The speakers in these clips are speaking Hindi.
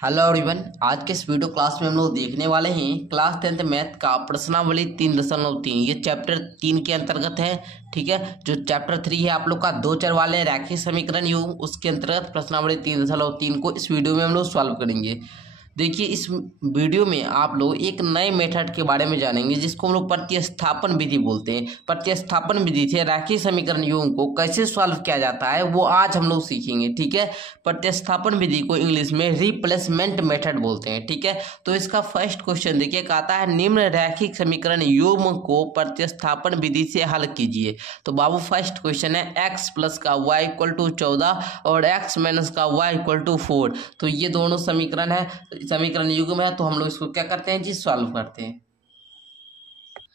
Hello everyone. आज के इस वीडियो क्लास में हम लोग देखने वाले हैं क्लास 10th मैथ का प्रश्नावली 3.3। ये चैप्टर 3 के अंतर्गत है। ठीक है, जो चैप्टर 3 है आप लोग का दो चर वाले रैखिक समीकरण योग, उसके अंतर्गत प्रश्नावली 3.3 को इस वीडियो में हम लोग सॉल्व करेंगे। देखिए, इस वीडियो में आप लोग एक नए मेथड के बारे में जानेंगे जिसको हम लोग प्रतिस्थापन विधि बोलते हैं। प्रतिस्थापन विधि से रैखिक समीकरण योग को कैसे सॉल्व किया जाता है वो आज हम लोग सीखेंगे। ठीक है, प्रतिस्थापन विधि को इंग्लिश में रिप्लेसमेंट मेथड बोलते हैं। ठीक है, तो इसका फर्स्ट क्वेश्चन देखिए, कहता है निम्न रैखिक समीकरण योग को प्रतिस्थापन विधि से हल कीजिए। तो बाबू फर्स्ट क्वेश्चन है x प्लस का y इक्वल टू 14 और x माइनस का y इक्वल टू 4। तो ये दोनों समीकरण है, समीकरण युग्म है। तो हम लोग इसको क्या करते हैं जी, सॉल्व करते हैं।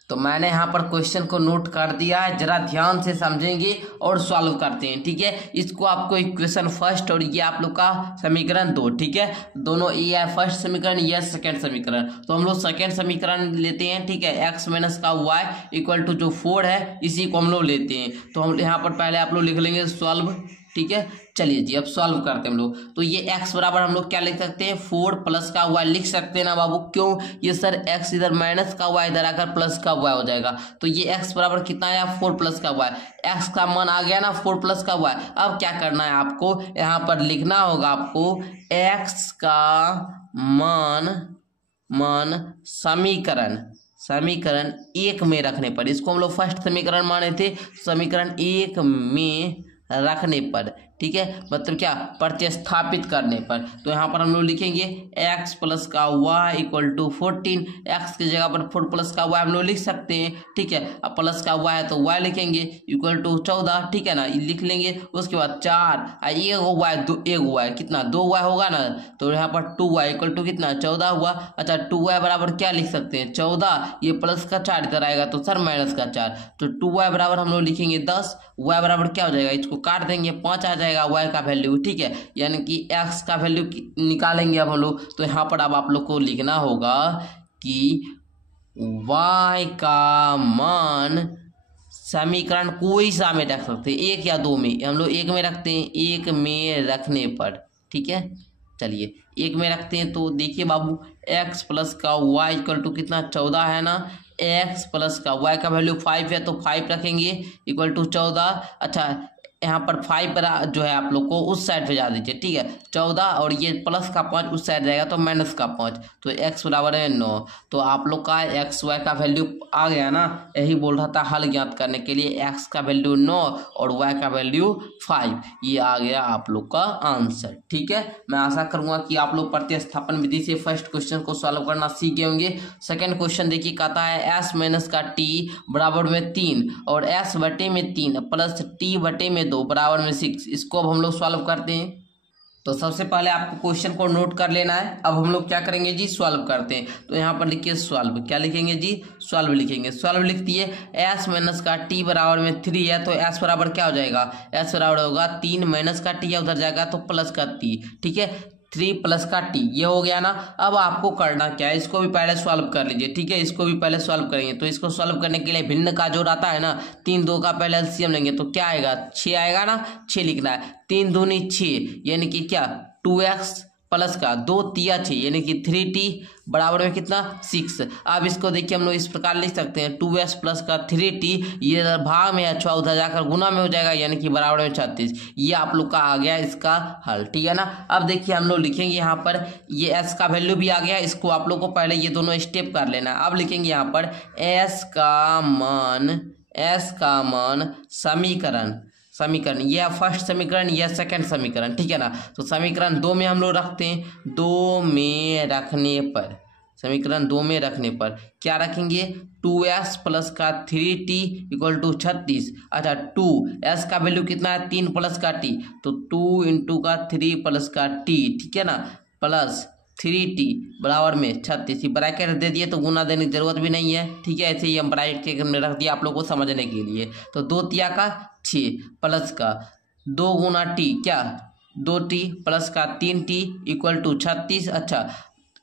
तो मैंने यहाँ पर क्वेश्चन को नोट कर दिया है, जरा ध्यान से समझेंगे और सॉल्व करते हैं। ठीक है, इसको आपको इक्वेशन फर्स्ट और ये आप लोग का समीकरण 2। ठीक है, दोनों ये है फर्स्ट समीकरण, ये सेकंड समीकरण। तो हम लोग सेकंड समीकरण लेते हैं। ठीक है, x माइनस का y इक्वल टू जो 4 है इसी को हम लोग लेते हैं। तो हम यहाँ पर पहले आप लोग लिख लेंगे सॉल्व। ठीक है, चलिए जी अब सॉल्व करते हैं हम लोग। तो ये x बराबर हम लोग क्या लिख सकते हैं, 4 प्लस का y लिख सकते हैं ना बाबू। क्यों, ये सर x इधर माइनस का y इधर आकर प्लस का y हो जाएगा। तो ये x बराबर कितना आया, 4 प्लस का y। x का मान आ गया ना 4 प्लस का y। अब क्या करना है आपको, यहाँ पर लिखना होगा आपको x का मान समीकरण 1 में रखने पर, इसको हम लोग फर्स्ट समीकरण माने थे, समीकरण 1 में रखने पर। ठीक है, मतलब क्या, प्रतिस्थापित करने पर। तो यहाँ पर हम लोग लिखेंगे x प्लस का y इक्वल टू 14। x की जगह पर 4 प्लस का y हम लोग लिख सकते हैं। ठीक है, अब प्लस का y है तो y लिखेंगे इक्वल टू 14। ठीक है ना, लिख लेंगे। उसके बाद 4 एक y कितना, 2y होगा ना। तो यहाँ पर 2y इक्वल टू कितना, 14 हुआ। अच्छा, 2y बराबर क्या लिख सकते हैं, 14। ये प्लस का 4 इधर आएगा तो सर माइनस का 4। तो 2y बराबर हम लोग लिखेंगे 10। y बराबर क्या हो जाएगा, इसको काट देंगे, 5 आ जाएगा y का वैल्यू। ठीक है, यानी कि x का वैल्यू निकालेंगे अब हम लोग। तो यहाँ पर अब आप लोग को लिखना होगा कि y का मान समीकरण कोई सा में रख सकते हैं, 1 या 2 में। हम लोग 1 में रखते हैं, 1 में रखने पर। ठीक है, चलिए 1 में रखते हैं। तो देखिए बाबू, x प्लस का y इक्वल टू कितना, 14 है ना। x प्लस का y का वैल्यू 5 है तो 5 रखेंगे इक्वल टू 14। अच्छा, यहाँ पर 5 जो है आप लोग को उस साइड पे जा दीजिए। ठीक है, 14 और ये प्लस का 5 उस साइड जाएगा तो माइनस का 5। तो x बराबर है 9। तो आप लोग का x y का वैल्यू आ गया ना। यही बोल रहा था हल ज्ञात करने के लिए, x का वैल्यू 9 और y का वैल्यू 5। ये आ गया आप लोग का आंसर। ठीक है, मैं आशा करूंगा कि आप लोग प्रतिस्थापन विधि से फर्स्ट क्वेश्चन को सॉल्व करना सीख गए होंगे। सेकेंड क्वेश्चन देखिए, कहता है s माइनस का t बराबर में 3 और s बटे में 3 प्लस t बटे में 2 बराबर में 6। इसको अब हम लोग सॉल्व करते हैं। तो सबसे पहले आपको क्वेश्चन को नोट कर लेना है। अब हम लोग क्या करेंगे जी, सॉल्व करते हैं। तो यहाँ पर लिखिए सॉल्व, क्या लिखेंगे जी, सॉल्व लिखेंगे। सॉल्व लिख दिए, s माइनस का t बराबर में 3 है तो s बराबर क्या हो जाएगा, s बराबर होगा 3 माइनस का t है, उधर जाएगा तो प्लस का t। ठीक है, 3 प्लस का t, ये हो गया ना। अब आपको करना क्या है, इसको भी पहले सॉल्व कर लीजिए। ठीक है, इसको भी पहले सॉल्व करेंगे। तो इसको सॉल्व करने के लिए भिन्न का जोड़ आता है ना, 3 2 का पहले एलसीएम लेंगे तो क्या आएगा, 6 आएगा ना। 6 लिखना है, 3 दूनी 6 यानी कि क्या, 2x प्लस का 2 तिया 6 यानी कि 3t बराबर में कितना, 6। अब इसको देखिए हम लोग इस प्रकार लिख सकते हैं, 2s प्लस का 3t, ये इधर भाग में अच्छा उधर जाकर गुना में हो जाएगा यानी कि बराबर में 36। ये आप लोग का आ गया इसका हल। ठीक है ना। अब देखिए हम लोग लिखेंगे यहाँ पर, ये s का वैल्यू भी आ गया, इसको आप लोग को पहले ये दोनों स्टेप कर लेना। अब लिखेंगे यहाँ पर s का मान समीकरण यह फर्स्ट समीकरण, यह सेकंड समीकरण। ठीक है ना। तो समीकरण 2 में हम लोग रखते हैं, 2 में रखने पर, समीकरण 2 में रखने पर क्या रखेंगे, 2s प्लस का 3t इक्वल टू 36। अच्छा, 2s का वैल्यू कितना है, 3 प्लस का t, तो 2 इंटू का 3 प्लस का t। ठीक है ना, प्लस 3t बराबर में 36। ब्रैकेट दे दिए तो गुना देने की जरूरत भी नहीं है। ठीक है, ऐसे ही हम ब्रैकेट में रख दिया आप लोग को समझने के लिए। तो 2 तिया का 6 प्लस का 2 गुना t, क्या 2t प्लस का 3t इक्वल टू 36। अच्छा,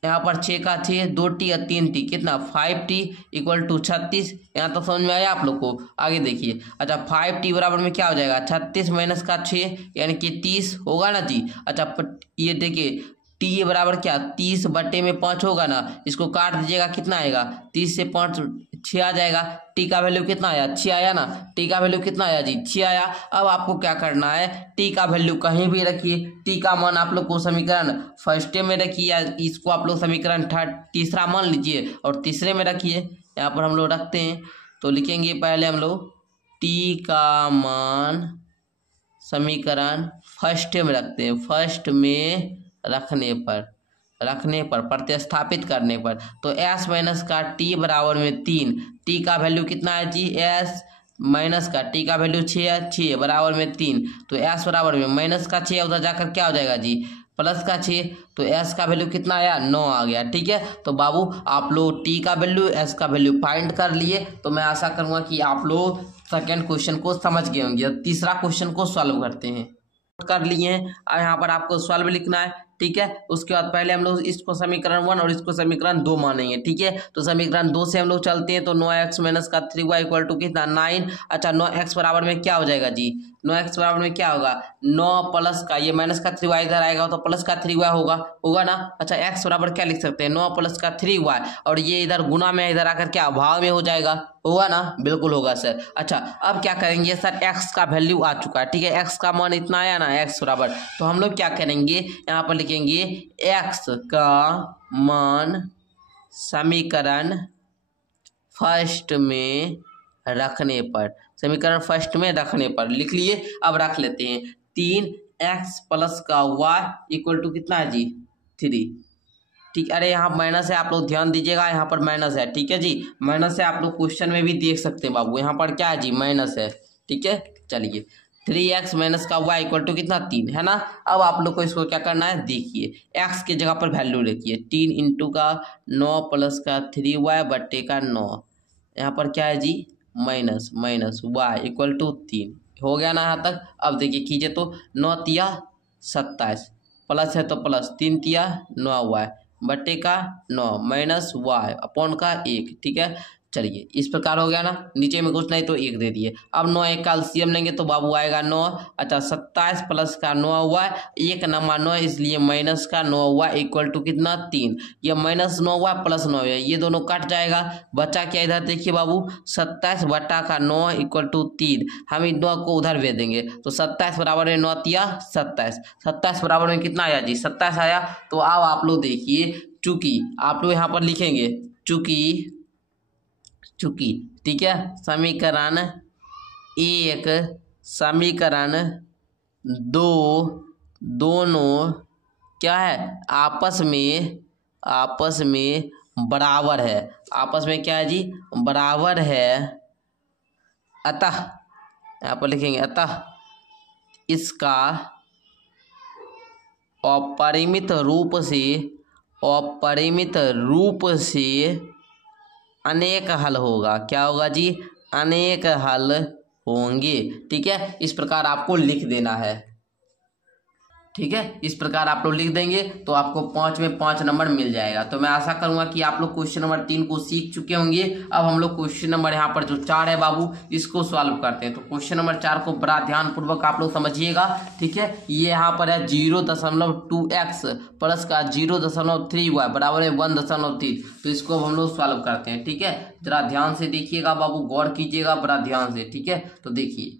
यहाँ पर 6 का 6, 2t और 3t कितना, 5t इक्वल टू 36। यहाँ तो समझ में आया आप लोग को। आगे देखिए, अच्छा 5t बराबर में क्या हो जाएगा, 36 माइनस का 6 यानी कि 30 होगा ना जी। अच्छा ये देखिए, टी बराबर क्या 30/5 होगा ना, इसको काट दीजिएगा कितना आएगा 30 से 5 6 आ जाएगा। टी का वैल्यू कितना आया 6 आया ना, टी का वैल्यू कितना आया जी 6 आया। अब आपको क्या करना है, टी का वैल्यू कहीं भी रखिए, टी का मान आप लोग को समीकरण फर्स्ट में रखिए या इसको आप लोग समीकरण तीसरा मान लीजिए और तीसरे में रखिए। यहाँ पर हम लोग रखते हैं तो लिखेंगे पहले हम लोग टी का मान समीकरण फर्स्ट में रखते हैं, फर्स्ट में रखने पर प्रतिस्थापित करने पर तो s माइनस का t बराबर में 3, t का वैल्यू कितना है जी s माइनस का t का वैल्यू 6 है, 6 बराबर में 3 तो s बराबर में माइनस का 6 उधर जाकर क्या हो जाएगा जी प्लस का 6 तो s का वैल्यू कितना आया 9 आ गया। ठीक है, तो बाबू आप लोग t का वैल्यू s का वैल्यू फाइंड कर लिए, तो मैं आशा करूंगा कि आप लोग सेकेंड क्वेश्चन को समझ गए होंगे। तीसरा क्वेश्चन को सॉल्व करते हैं, कर लिए हैं। अब यहाँ पर आपको सॉल्व लिखना है। ठीक है, उसके बाद पहले हम लोग इसको समीकरण 1 और इसको समीकरण 2 मानेंगे। ठीक है, तो समीकरण 2 से हम लोग चलते हैं तो 9x माइनस का 3y इक्वल टू कितना 9। अच्छा 9x बराबर में क्या हो जाएगा जी 9x बराबर में क्या होगा 9 प्लस का ये माइनस का 3y इधर आएगा तो प्लस का 3y होगा ना। अच्छा x बराबर क्या लिख सकते हैं 9 प्लस का 3y और ये इधर गुना में इधर आकर क्या भाग में हो जाएगा, होगा ना, बिल्कुल होगा सर। अच्छा अब क्या करेंगे सर x का वैल्यू आ चुका है। ठीक है, x का मान इतना आया ना x बराबर, तो हम लोग क्या करेंगे यहाँ पर लिखेंगे x का मान समीकरण फर्स्ट में रखने पर, समीकरण फर्स्ट में रखने पर लिख लिए। अब रख लेते हैं 3x प्लस का y इक्वल टू कितना है जी 3। ठीक, अरे यहाँ माइनस है आप लोग ध्यान दीजिएगा, यहाँ पर माइनस है। ठीक है जी, माइनस है आप लोग क्वेश्चन में भी देख सकते हैं बाबू, यहाँ पर क्या है जी माइनस है। ठीक है, चलिए 3x माइनस का y इक्वल टू कितना 3 है ना। अब आप लोग को इसको क्या करना है देखिए, x की जगह पर वैल्यू रखिए 3 इंटू का 9 प्लस का 3y बट्टे का 9, यहाँ पर क्या है जी माइनस y इक्वल टू 3 हो गया ना यहाँ तक। अब देखिए कीजिए तो 9 तिया 27 प्लस है तो प्लस 3 तिया 9y बट्टे का 9 माइनस y अपॉन का 1। ठीक है, चलिए इस प्रकार हो गया ना, नीचे में कुछ नहीं तो 1 दे दिए। अब 9 एक का एलसीएम लेंगे तो बाबू आएगा 9। अच्छा 27 प्लस का 9y 1 नमा 9 इसलिए माइनस का 9y इक्वल टू कितना 3। ये माइनस 9y प्लस 9 है, ये दोनों कट जाएगा, बचा क्या इधर देखिए बाबू 27 बटा का 9 इक्वल टू 3। हम इन 9 को उधर भेज देंगे तो 27 बराबर में 9 तिया 27, 27 बराबर में कितना आया जी 27 आया। तो अब आप लोग देखिए चूंकि आप लोग यहाँ पर लिखेंगे चूंकि, ठीक है, समीकरण 1 समीकरण 2 दोनों क्या है आपस में बराबर है, आपस में क्या है जी बराबर है। अतः यहाँ पर लिखेंगे अतः इसका अपरिमित रूप से अनेक हल होगा। क्या होगा जी अनेक हल होंगे। ठीक है, इस प्रकार आपको लिख देना है। ठीक है, इस प्रकार आप लोग लिख देंगे तो आपको 5 में 5 नंबर मिल जाएगा। तो मैं आशा करूंगा कि आप लोग क्वेश्चन नंबर 3 को सीख चुके होंगे। अब हम लोग क्वेश्चन नंबर यहाँ पर जो 4 है बाबू इसको सॉल्व करते हैं। तो क्वेश्चन नंबर 4 को बड़ा ध्यान पूर्वक आप लोग समझिएगा। ठीक है, ये यहाँ पर है 0.2x प्लस का 0.3y बराबर है 1.3। तो इसको हम लोग सॉल्व करते हैं। ठीक है, जरा ध्यान से देखिएगा बाबू, गौर कीजिएगा बड़ा ध्यान से। ठीक है, तो देखिए,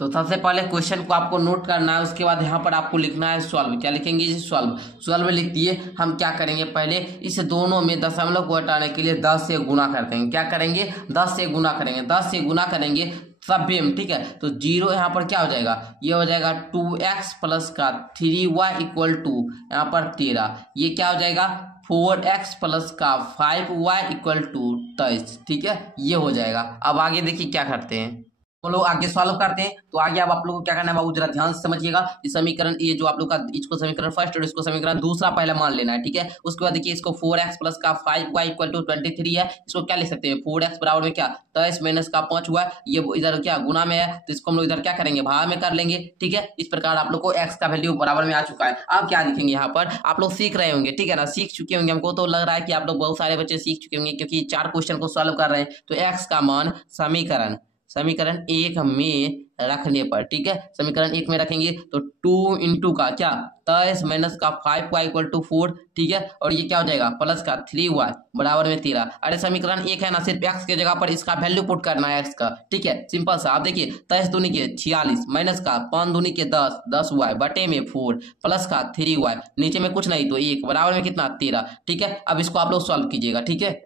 तो सबसे पहले क्वेश्चन को आपको नोट करना है, उसके बाद यहाँ पर आपको लिखना है सॉल्व। क्या लिखेंगे जी सॉल्व लिख दिए। हम क्या करेंगे पहले इस दोनों में दशमलव को हटाने के लिए 10 से गुना करते हैं। क्या करेंगे 10 से गुना करेंगे, 10 से गुना करेंगे सभी में। ठीक है, तो 0 यहाँ पर क्या हो जाएगा, ये हो जाएगा 2x प्लस का 3y इक्वल टू यहाँ पर 13। ये क्या हो जाएगा 4x प्लस का 5y इक्वल टू 23। ठीक है, ये हो जाएगा। अब आगे देखिए क्या करते हैं, हम लोग आगे सॉल्व करते हैं। तो आगे अब आप लोगों को क्या करना है बाबू, जरा ध्यान से समझिएगा। इस समीकरण ये जो आप लोग का इसको समीकरण फर्स्ट और इसको समीकरण दूसरा पहले मान लेना है। ठीक है, उसके बाद देखिए इसको 4x प्लस का 5y इक्वल टू 23 है। इसको क्या लिख सकते हैं 4x बराबर में क्या 23 माइनस का 5 हुआ, ये इधर क्या गुना में है तो इसको हम लोग इधर क्या करेंगे भाग में कर लेंगे। ठीक है, इस प्रकार आप लोग को x का वैल्यू बराबर में आ चुका है। अब क्या लिखेंगे यहाँ पर, आप लोग सीख रहे होंगे। ठीक है ना, सीख चुके होंगे, हमको तो लग रहा है कि आप लोग बहुत सारे बच्चे सीख चुके होंगे क्योंकि 4 क्वेश्चन को सॉल्व कर रहे हैं। तो x का मान समीकरण समीकरण 1 में रखने पर, ठीक है। समीकरण 1 में रखेंगे तो 2 इंटू का क्या 23 माइनस का 5y इक्वल टू 4, ठीक है। और ये क्या हो जाएगा प्लस का 3y बराबर में 13। अरे समीकरण 1 है ना, सिर्फ x के जगह पर इसका वैल्यू पुट करना है x का, ठीक है। सिंपल सा। आप देखिए 23 दूनी के 46 माइनस का 5 दूनी के 10 10y बटे में 4 प्लस का 3y नीचे में कुछ नहीं तो 1 बराबर में कितना 13, ठीक है। अब इसको आप लोग सॉल्व कीजिएगा, ठीक है।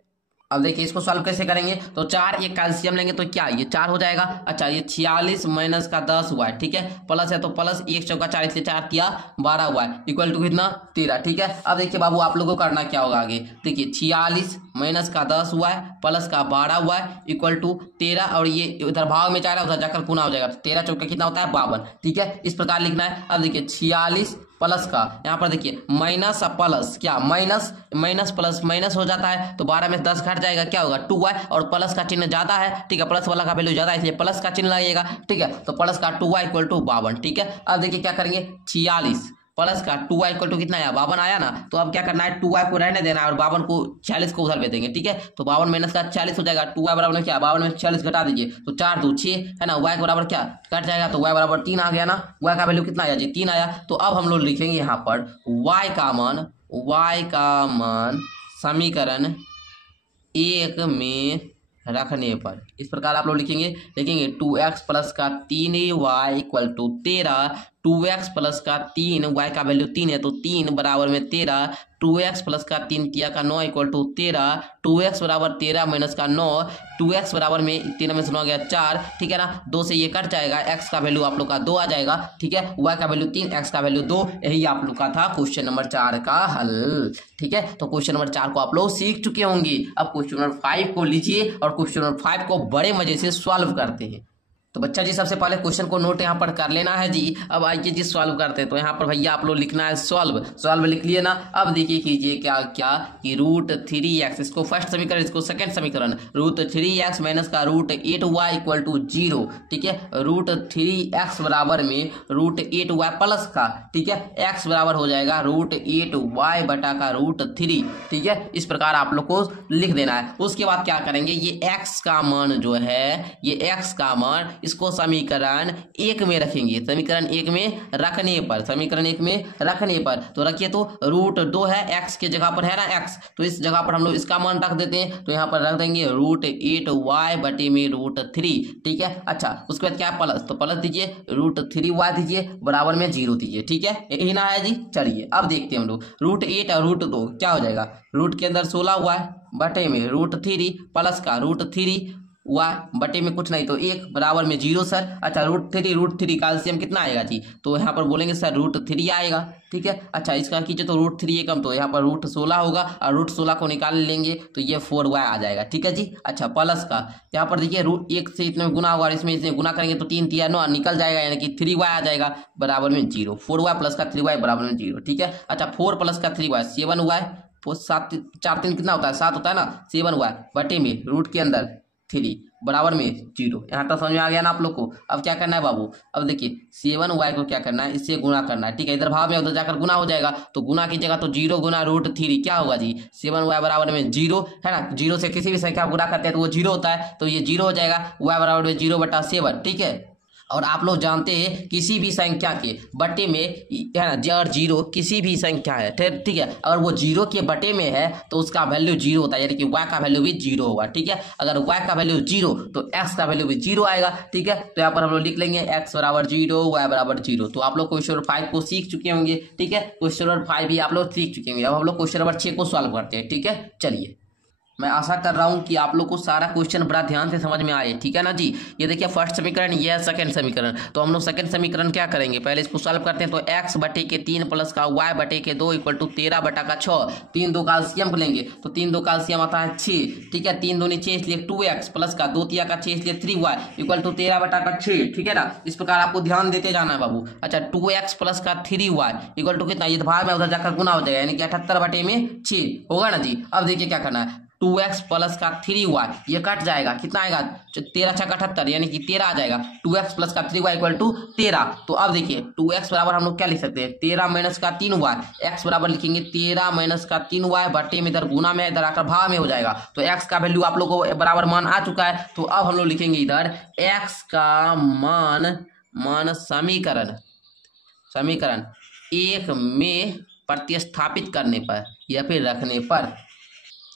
अब देखिए इसको सॉल्व कैसे करेंगे, तो 4 ये कैल्शियम लेंगे तो क्या ये 4 हो जाएगा। अच्छा ये 46 माइनस का 10y, ठीक है, प्लस है तो प्लस 1 चौका 4 से 4 किया 12y इक्वल टू कितना 13, ठीक है। अब देखिए बाबू आप लोगों को करना क्या होगा आगे, देखिए 46 माइनस का 10y प्लस का 12y इक्वल टू 13 और ये इधर भाव में 4 है उधर जाकर गुना हो जाएगा, 13 चौका कितना होता है 52, ठीक है। इस प्रकार लिखना है। अब देखिए 46 प्लस का यहाँ पर देखिए माइनस प्लस क्या माइनस माइनस प्लस माइनस हो जाता है तो 12 में 10 घट जाएगा, क्या होगा 2y और प्लस का चिन्ह ज्यादा है, ठीक है, प्लस वाला का वैल्यू ज्यादा है इसलिए प्लस का चिन्ह लगेगा, ठीक है। तो प्लस का 2y इक्वल टू 52, ठीक है। अब देखिए क्या करेंगे 46 प्लस का 2y इक्वल टू कितना आया 52 आया ना, तो अब क्या करना है 2y को रहने देना है और 52 को 46 को उधर भेज देंगे, ठीक है। तो 52 माइनस का 40 हो जाएगा, 2y बराबर में क्या 52 में 40 घटा दीजिए तो 4 2 6 है ना, y के बराबर क्या कट जाएगा तो y बराबर 3 आ गया ना, y का वैल्यू कितना आया जी 3 आया। तो अब हम लोग लिखेंगे यहाँ पर y का मान समीकरण 1 में रखने पर इस प्रकार आप लोग लिखेंगे 2x प्लस का 3y equal to 13, 2x plus का 3 y का वैल्यू 3 है तो 3 बराबर में 13, 2x प्लस का 3 तिया का 9 इक्वल टू 13, 2x बराबर 13 माइनस का 9, 2x बराबर में 3 में से 9 गया 4, ठीक है ना, 2 से ये कट जाएगा, x का वैल्यू आप लोग का 2 आ जाएगा, ठीक है। y का वैल्यू 3 x का वैल्यू 2, यही आप लोग का था क्वेश्चन नंबर 4 का हल, ठीक है। तो क्वेश्चन नंबर 4 को आप लोग सीख चुके होंगे। अब क्वेश्चन नंबर 5 को लीजिए और क्वेश्चन नंबर 5 को बड़े मजे से सॉल्व करते हैं। तो बच्चा जी सबसे पहले क्वेश्चन को नोट यहाँ पर कर लेना है जी। अब आइए जी सॉल्व करते हैं। तो यहाँ पर भैया आप लोग लिखना है सॉल्व लिख लिए ना। अब देखिए कीजिए क्या क्या कि √3x इसको फर्स्ट समीकरण इसको सेकंड समीकरण √3x माइनस का √8y इक्वल टू 0, ठीक है। √3x बराबर में √8y प्लस का, ठीक है, x बराबर हो जाएगा √8y बटा का √3, ठीक है। इस प्रकार आप लोग को लिख देना है। उसके बाद क्या करेंगे ये x का मान जो है ये x का मान इसको समीकरण 1 में रखेंगे, समीकरण 1 में रखने पर, समीकरण 1 में रखने पर तो रखिए तो √2 है x के जगह पर है ना x, तो इस जगह पर हम लोग इसका मान रख देते हैं तो यहाँ पर रख देंगे √8y बटे में √3, ठीक है। अच्छा उसके बाद क्या प्लस, तो प्लस दीजिए √3y दीजिए बराबर में 0 दीजिए, ठीक है, यही ना है जी। चलिए अब देखते हैं हम लोग √8 और √2 क्या हो जाएगा, रूट के अंदर 16y बटे में √3 प्लस का √3 y बटे में कुछ नहीं तो 1 बराबर में 0 सर। अच्छा √3 कैल्शियम कितना आएगा जी, तो यहाँ पर बोलेंगे सर √3 आएगा, ठीक है। अच्छा इसका कीजिए तो √3 कम तो यहाँ पर √16 होगा और √16 को निकाल लेंगे तो ये 4y आ जाएगा, ठीक है जी। अच्छा प्लस का यहाँ पर देखिए √1 से इतने में गुना होगा, इसमें इतने गुना करेंगे तो 3 3 9 निकल जाएगा यानी कि 3y आ जाएगा बराबर में 0, 4y प्लस का 3y बराबर में 0, ठीक है। अच्छा 4 प्लस का 3y 7y, 7 4 3 कितना होता है 7 होता है ना, 7y बटे में रूट के अंदर 3 बराबर में 0। यहाँ तक समझ में आ गया ना आप लोग को। अब क्या करना है बाबू, अब देखिए 7y को क्या करना है इससे गुना करना है, ठीक है, इधर भाव में उधर जाकर गुना हो जाएगा तो गुना कीजिएगा तो 0 गुना √3 क्या होगा जी 7y बराबर में 0 है ना, 0 से किसी भी संख्या को गुना करते हैं तो वो 0 होता है तो ये 0 हो जाएगा, y बराबर में 0/7, ठीक है। और आप लोग जानते हैं किसी भी संख्या के बटे में है ना और 0 किसी भी संख्या है, ठीक है, अगर वो 0 के बटे में है तो उसका वैल्यू 0 होता है यानी कि y का वैल्यू भी 0 होगा, ठीक है। अगर y का वैल्यू 0 तो x का वैल्यू भी 0 आएगा, ठीक है। तो यहाँ पर हम लोग लिख लेंगे x बराबर 0 y बराबर 0। तो आप लोग क्वेश्चन नंबर 5 को सीख चुके होंगे, ठीक है, क्वेश्चन नंबर 5 भी आप लोग सीख चुके होंगे। अब हम लोग क्वेश्चन नंबर 6 को सॉल्व करते हैं, ठीक है। चलिए मैं आशा कर रहा हूं कि आप लोग को सारा क्वेश्चन बड़ा ध्यान से समझ में आए, ठीक है ना जी। ये देखिए फर्स्ट समीकरण ये है सेकंड समीकरण, तो हम लोग सेकंड समीकरण क्या करेंगे पहले इसको सॉल्व करते हैं। तो x बटे के 3 प्लस का y बटे के 2 इक्वल टू 13 बटा का 6, 3 2 कैल्शियम को लेंगे तो 3 2 कैल्शियम आता है 6, ठीक है, 3 दूनी 6 इसलिए 2x प्लस का 2 तिया का 6 इसलिए 3y इक्वल टू 13 बटा का 6, ठीक है ना। इस प्रकार आपको ध्यान देते जाना है बाबू। अच्छा 2x प्लस का 3y इक्वल टू कितना, ये भाग में उधर जाकर गुना हो जाएगा यानी कि 78 बटे में 6 होगा ना जी। अब देखिए क्या करना है, 2x प्लस का 3y, ये कट जाएगा, कितना आएगा 13 × 78 यानी कि 13 आ जाएगा। 2x प्लस का 3y इक्वल टू 13। तो अब देखिए 2x बराबर हम लोग क्या लिख सकते हैं 13 माइनस का 3y, x बराबर लिखेंगे 13 माइनस का 3y बटे में इधर गुना में इधर आकर भाग में हो जाएगा। तो x का वैल्यू आप लोग को बराबर मान आ चुका है। तो अब हम लोग लिखेंगे इधर x का मान समीकरण 1 में प्रतिस्थापित करने पर या फिर रखने पर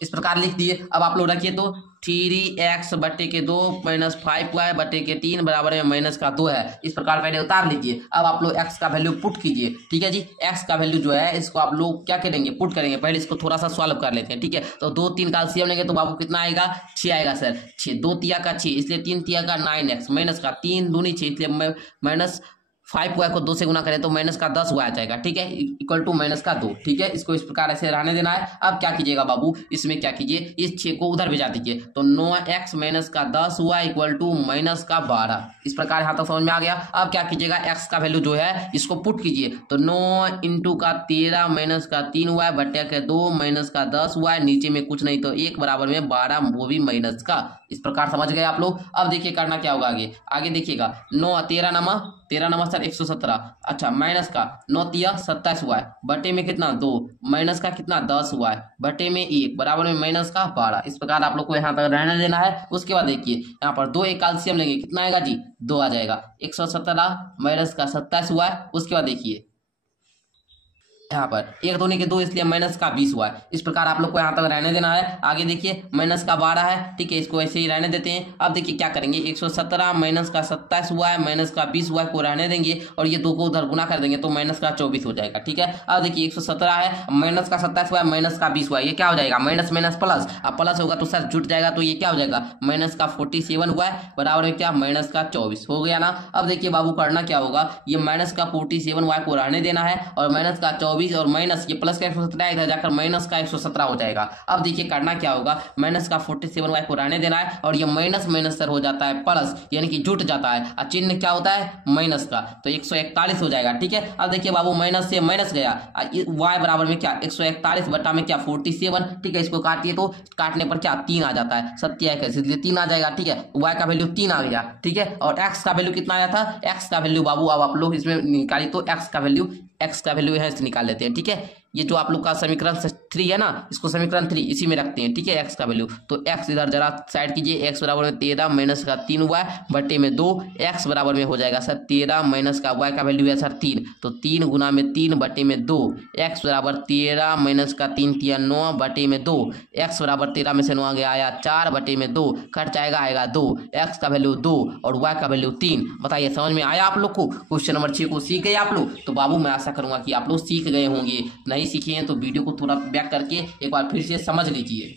इस प्रकार लिख दिए। अब आप लोग रखिए तो 3x बटे के 2 माइनस 5y बटे के 3 बराबर में माइनस का 2 है। इस प्रकार पहले उतार लीजिए। अब आप लोग x का वैल्यू पुट कीजिए, ठीक है जी। x का वैल्यू जो है इसको आप लोग क्या करेंगे पुट करेंगे। पहले इसको थोड़ा सा सॉल्व कर लेते हैं, ठीक है। तो 2 3 का एलसीएम लेंगे तो बाबू कितना आएगा 6 आएगा सर। 6 2 तिया का 6 इसलिए 3 तिया का 9x माइनस का 3 दूनी 6 इसलिए माइनस 5y को 2 से गुना करें तो माइनस का 10y आ जाएगा, ठीक है, इक्वल टू माइनस का 2, ठीक है। इसको इस प्रकार ऐसे रहने देना है। अब क्या कीजिएगा बाबू इसमें क्या कीजिए इस 6 को उधर भेजा दीजिए। तो 9x माइनस का 10y इक्वल टू माइनस का 12। इस प्रकार यहाँ तक समझ में आ गया। अब क्या कीजिएगा x का वैल्यू जो है इसको पुट कीजिए। तो 9 इंटू का 13 माइनस का 3y बटे के 2 माइनस का 10y, नीचे में कुछ नहीं तो 1 बराबर में 12 वो भी माइनस का। इस प्रकार समझ गए आप लोग। अब देखिए करना क्या होगा आगे देखिएगा 9 13 नमा सर 117, अच्छा माइनस का 9 तिया 27y बटे में कितना 2 माइनस का कितना 10y बटे में 1 बराबर में माइनस का 12। इस प्रकार आप लोग को यहाँ तक रहने देना है। उसके बाद देखिए यहाँ पर 2 एक कैल्शियम लेंगे, कितना आएगा जी 2 आ जाएगा। 117 माइनस का 27y। उसके बाद देखिए यहाँ पर 1 2 के 2 इसलिए माइनस का 20y। इस प्रकार आप लोग को यहाँ तक रहने देना है। आगे देखिए माइनस का 12 है, ठीक है, इसको ऐसे ही रहने देते हैं। अब देखिए क्या करेंगे 117 माइनस का 27y माइनस का 20y को रहने देंगे और ये 2 को उधर गुना कर देंगे तो माइनस का 24 हो जाएगा, ठीक है। अब देखिए 117 है माइनस का 27y माइनस का 20y, ये क्या हो जाएगा माइनस माइनस प्लस। अब प्लस होगा तो सर जुट जाएगा तो ये क्या हो जाएगा माइनस का 47y बराबर में क्या माइनस का 24 हो गया ना। अब देखिए बाबू करना क्या होगा ये माइनस का 47y को रहने देना है और माइनस का 24 और माइनस ये प्लस का 117 इधर जाकर माइनस का 117 हो जाएगा। अब देखिए करना क्या होगा माइनस का 47y को रहने देना है और ये माइनस माइनस सर हो जाता है प्लस, यानी कि जुट जाता है और चिन्ह क्या होता है माइनस का, तो 141 हो जाएगा, ठीक है। अब देखिए बाबू माइनस से माइनस गया y बराबर में क्या 141 बटा में क्या 47, ठीक है। इसको काटिए तो काटने पर क्या 3 आ जाता है, 7 इसलिए 3 आ जाएगा, ठीक है। y का वैल्यू 3 आ गया, ठीक है। और x का वैल्यू कितना आया था x का वैल्यू बाबू अब आप लोग इसमें निकालिए तो x का वैल्यू यहाँ से निकाल लेते हैं, ठीक है। ये जो आप लोग का समीकरण 3 है ना इसको समीकरण 3 इसी में रखते हैं, ठीक है। x का वैल्यू तो x इधर जरा साइड कीजिए। x बराबर में 13 माइनस का 3y बटे में 2, x बराबर में हो जाएगा सर 13 माइनस का y का वैल्यू है सर 3 तो 3 गुना में 3 बटे में 2, x बराबर 13 माइनस का 3 तिया 9 बटे में 2, x बराबर 13 में से 9 आगे आया 4 बटे में 2 कट जाएगा आएगा 2, x का वैल्यू 2 और y का वैल्यू 3। बताइए समझ में आया आप लोग को। क्वेश्चन नंबर 6 को सीख गए आप लोग। तो बाबू मैं आशा करूंगा कि आप लोग सीख गए होंगे, नहीं सीखे हैं तो वीडियो को थोड़ा बैक करके एक बार फिर से समझ लीजिए।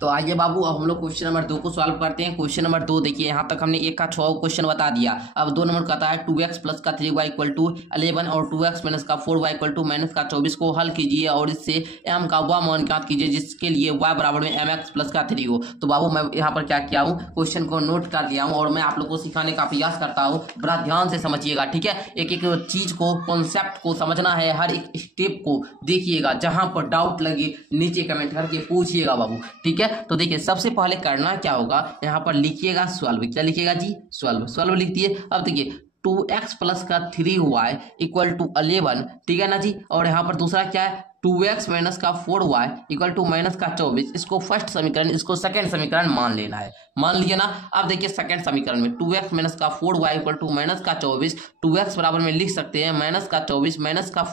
तो आइए बाबू अब हम लोग क्वेश्चन नंबर 2 को सॉल्व करते हैं। क्वेश्चन नंबर 2 देखिए यहाँ तक हमने 1 का 6 क्वेश्चन बता दिया। अब 2 नंबर कहता है 2x प्लस का 3y इक्वल टू 11 और 2x माइनस का 4y इक्वल टू माइनस का 24 को हल कीजिए और इससे m का वह मान ज्ञात कीजिए जिसके लिए y बराबर में mx प्लस का 3 हो। तो बाबू मैं यहाँ पर क्या किया हूँ क्वेश्चन को नोट कर लिया हूँ और मैं आप लोग को सिखाने का प्रयास करता हूँ, बड़ा ध्यान से समझिएगा, ठीक है। एक एक चीज को कॉन्सेप्ट को समझना है, हर एक स्टेप को देखिएगा। जहां पर डाउट लगे नीचे कमेंट करके पूछिएगा बाबू, ठीक है। तो देखिए सबसे पहले करना क्या होगा यहाँ पर लिखिएगा सॉल्व। क्या लिखिएगा जी सॉल्व लिख दिए। अब देखिए 2x प्लस का 3y इक्वल टू 11, ठीक है ना जी। और यहाँ पर दूसरा क्या है 2x माइनस का 4y इक्वल टू माइनस का 24। इसको फर्स्ट समीकरण इसको सेकंड समीकरण मान लेना है, मान लिया ना। अब देखिए सेकंड समीकरण में 2x माइनस का 4y इक्वल टू माइनस का 24, 2x बराबर में लिख सकते हैं माइनस का 24 माइनस का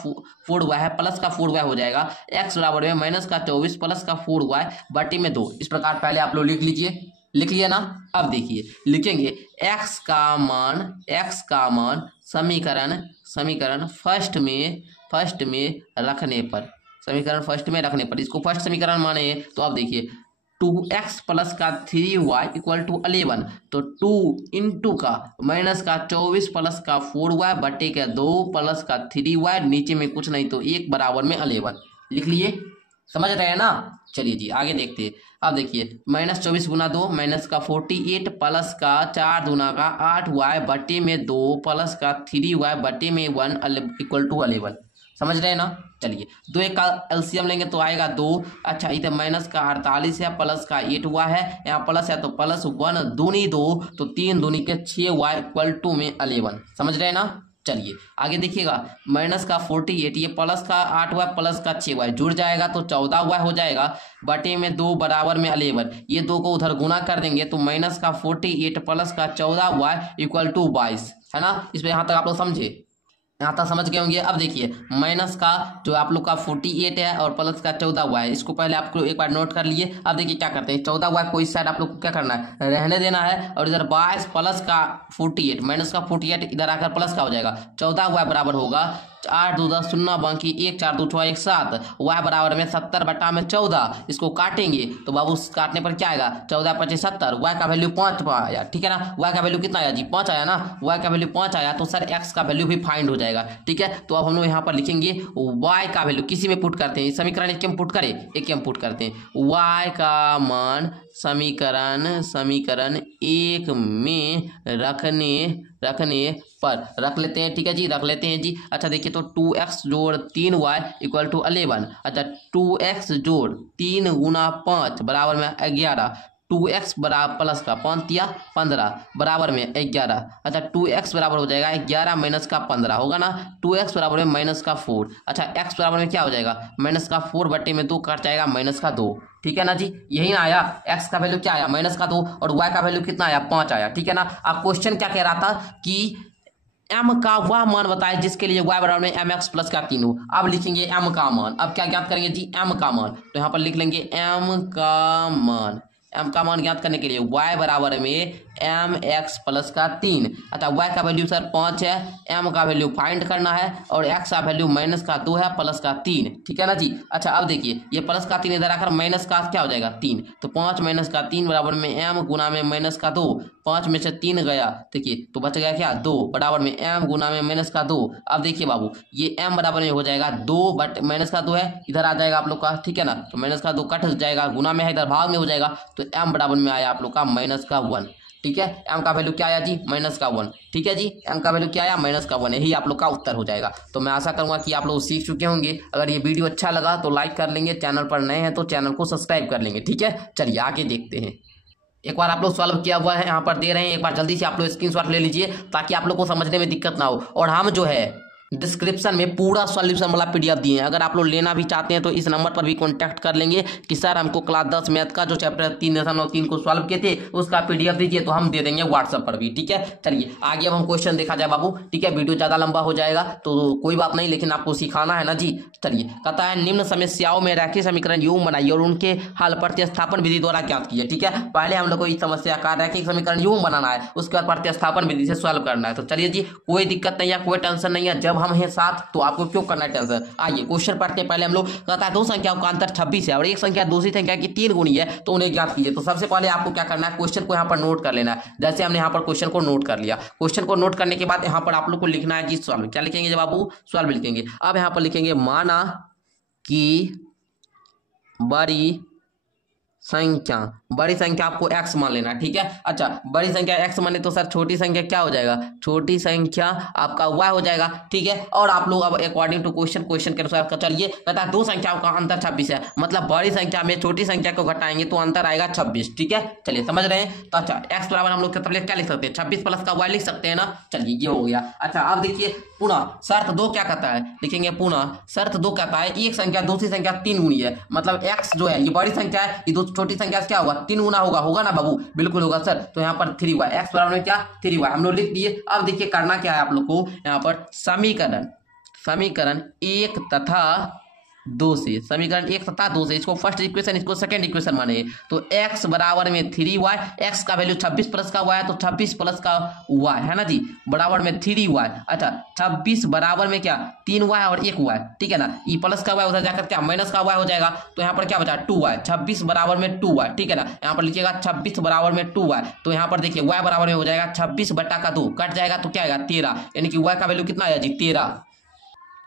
4y है प्लस का 4y हो जाएगा। x बराबर में माइनस का 24 प्लस का 4y बटे में 2। इस प्रकार पहले आप लोग लिख लीजिए, लिख लिया ना। अब देखिए लिखेंगे x का मान समीकरण फर्स्ट में रखने पर, समीकरण फर्स्ट में रखने पर इसको फर्स्ट समीकरण माने। तो अब देखिए 2x प्लस का 3y इक्वल टू 11, तो 2 इंटू का माइनस का 24 प्लस का 4y बटे के 2 प्लस का 3y, नीचे में कुछ नहीं तो 1 बराबर में 11 लिख लिए, समझ रहे हैं ना। चलिए जी आगे देखते हैं। अब देखिए माइनस 24 गुना 2 माइनस का 48 प्लस का 4 दूना का 8y बटे में 2 प्लस का 3y बटे में 1 इक्वल टू 11। समझ रहे हैं ना। चलिए 2 1 का एलसीएम लेंगे तो आएगा 2। अच्छा इधर माइनस का 48 है, प्लस का 8 हुआ है, यहाँ प्लस है तो प्लस 1 दूनी 2 तो 3 दूनी के 6y इक्वल टू में 11। समझ रहे हैं ना। चलिए आगे देखिएगा, माइनस का 48, ये प्लस का 8y प्लस का 6y जुड़ जाएगा तो 14y हो जाएगा, बटे में 2 बराबर में 11। ये 2 को उधर गुना कर देंगे तो माइनस का 48 प्लस का 14y इक्वल टू 22 है ना। इसमें यहाँ तक आप लोग समझे, यहाँ तक समझ गए होंगे। अब देखिए माइनस का जो आप लोग का 48 है और प्लस का 14y है, इसको पहले आपको एक बार नोट कर लिए। अब देखिए क्या करते हैं, 14y को इस साइड आप लोग को क्या करना है, रहने देना है, और इधर 22 प्लस का 48 माइनस का 48 इधर आकर प्लस का हो जाएगा। 14y बराबर होगा 8 2 10 0 बाकी 1 4 2 6 1 7, y बराबर में 70 बटा में 14। इसको काटेंगे तो बाबू काटने पर क्या आएगा, 14 25 70, y का वैल्यू 5 आया। ठीक है ना, y का वैल्यू कितना आया जी, 5 आया ना। y का वैल्यू 5 आया तो सर x का वैल्यू भी फाइंड हो जाएगा। ठीक है, तो अब हम लोग यहाँ पर लिखेंगे y का वैल्यू किसी में पुट करते हैं, समीकरण एक में पुट करें, एक में पुट करते हैं। y का मान समीकरण एक में रखने पर रख लेते हैं। ठीक है जी, रख लेते हैं जी। अच्छा देखिए तो 2x जोड़ 3y इक्वल टू 11। अच्छा 2x जोड़ 3 गुना 5 बराबर में 11, 2x बराबर प्लस का 5 दिया 15 बराबर में 11। अच्छा 2x बराबर हो जाएगा 11 माइनस का 15 होगा ना, 2x बराबर में माइनस का 4। अच्छा x बराबर में क्या हो जाएगा, माइनस का 4 बटे में 2 कट जाएगा माइनस का 2। ठीक है ना जी, यही ना आया, x का वैल्यू क्या आया माइनस का 2 और y का वैल्यू कितना आया 5 आया। ठीक है ना। अब क्वेश्चन क्या कह रहा था कि m का वह मान बताए जिसके लिए y बराबर में mx प्लस का 3 हो। अब लिखेंगे m का मान, अब क्या ज्ञात करेंगे जी, m का मान, तो यहाँ पर लिख लेंगे m का मान ज्ञात करने के लिए y बराबर में mx प्लस का 3। अच्छा y का वैल्यू सर 5 है, m का वैल्यू फाइंड करना है और x का वैल्यू माइनस का 2 है प्लस का 3। ठीक है ना जी। अच्छा अब देखिए ये प्लस का 3 इधर आकर माइनस का क्या हो जाएगा 3, तो 5 माइनस का 3 बराबर में m गुना में माइनस का 2, 5 में से 3 गया, देखिए तो बच गया क्या 2 बराबर में m गुना में माइनस का 2। अब देखिए बाबू ये m बराबर में हो जाएगा 2 बट माइनस का 2 है, इधर आ जाएगा आप लोग का। ठीक है ना, तो माइनस का 2 कट जाएगा, गुना में है इधर भाग में हो जाएगा, तो m बराबर में आया आप लोग का माइनस का 1। ठीक है, m का वैल्यू क्या आया जी माइनस का 1। ठीक है जी, m का वैल्यू क्या आया माइनस का 1, यही आप लोग का उत्तर हो जाएगा। तो मैं आशा करूंगा कि आप लोग सीख चुके होंगे। अगर ये वीडियो अच्छा लगा तो लाइक कर लेंगे, चैनल पर नए हैं तो चैनल को सब्सक्राइब कर लेंगे। ठीक है, चलिए आगे देखते हैं। एक बार आप लोग सॉल्व किया हुआ है यहाँ पर दे रहे हैं, एक बार जल्दी से आप लोग स्क्रीनशॉट ले लीजिए ताकि आप लोग को समझने में दिक्कत ना हो। और हम जो है डिस्क्रिप्शन में पूरा सॉल्यूशन वाला पीडीएफ दिए हैं, अगर आप लोग लेना भी चाहते हैं तो इस नंबर पर भी कांटेक्ट कर लेंगे कि सर हमको क्लास 10 मैथ का जो चैप्टर 3.3 को सॉल्व किए थे उसका पीडीएफ दीजिए, तो हम दे देंगे व्हाट्सएप पर भी। ठीक है, चलिए आगे अब हम क्वेश्चन देखा जाए बाबू। ठीक है, वीडियो ज़्यादा लंबा हो जाएगा तो कोई बात नहीं, लेकिन आपको सिखाना है ना जी। चलिए कहता है निम्न समस्याओं में रैखिक समीकरण यूं बनाइए और उनके हल प्रतिस्थापन विधि द्वारा ज्ञात कीजिए। ठीक है, पहले हम लोग को इस समस्या का रैखिक समीकरण यूं बनाना है, उसके बाद प्रतिस्थापन विधि से सॉल्व करना है। तो चलिए जी, कोई दिक्कत नहीं है, कोई टेंशन नहीं है, जब हम हैं साथ तो आपको क्यों करना है टेंशन। आइए क्वेश्चन पढ़ते हैं। पहले हम लोग कहता है दो संख्याओं का अंतर 26 है और एक संख्या दूसरी संख्या की 3 गुनी है तो उन्हें ज्ञात कीजिए। तो सबसे पहले आपको क्या करना है, क्वेश्चन को यहाँ पर नोट कर लेना है। जैसे हमने यहाँ पर क्वेश्चन को नोट कर लिया, क्वेश्चन को नोट करने के बाद यहाँ पर आप लोग को लिखना है जी सॉल्व। क्या लिखेंगे जब बाबू, सॉल्व लिखेंगे। अब यहाँ पर लिखेंगे माना कि बड़ी संख्या आपको x मान लेना है। ठीक है, अच्छा बड़ी संख्या x माने तो सर छोटी संख्या क्या हो जाएगा, छोटी संख्या आपका y हो जाएगा। ठीक है, और आप लोग अब अकॉर्डिंग टू क्वेश्चन के अनुसार चलिए, कहता है दो संख्याओं का अंतर 26 है, मतलब बड़ी संख्या में छोटी संख्या को घटाएंगे तो अंतर आएगा 26। ठीक है, चलिए समझ रहे हैं। तो अच्छा x बराबर हम लोग क्या लिख सकते हैं, 26 प्लस का y लिख सकते हैं ना। चलिए ये हो गया। अच्छा अब देखिए पुनः शर्त 2 क्या कहता है, लिखेंगे पुनः शर्त 2 कहता है एक संख्या दूसरी संख्या 3 गुनी है, मतलब x जो है ये बड़ी संख्या है, ये छोटी संख्या क्या होगा 3 गुना होगा ना बाबू, बिल्कुल होगा सर। तो यहाँ पर 3y, x बराबर में क्या 3y हम लोग लिख दिए। अब देखिए करना क्या है आप लोग को, यहाँ पर समीकरण 1 तथा 2 से, समीकरण 1 तथा 2 से इसको फर्स्ट इक्वेशन इसको सेकंड इक्वेशन माने। तो x बराबर में 3y, x का वैल्यू 26 प्लस का y है तो 26 प्लस का y है ना जी, बराबर में 3y। अच्छा 26 बराबर में क्या 3y और 1y। ठीक है ना, ये प्लस का y उधर जाकर क्या माइनस का y हो जाएगा, तो यहाँ पर क्या बचा 2y, 26 बराबर में 2y। ठीक है ना, यहाँ पर लिखिएगा 26 बराबर में 2y, तो यहाँ पर देखिए y बराबर में हो जाएगा 26 बटा का 2 कट जाएगा तो क्या आएगा 13, यानी कि y का वैल्यू कितना आया जी 13।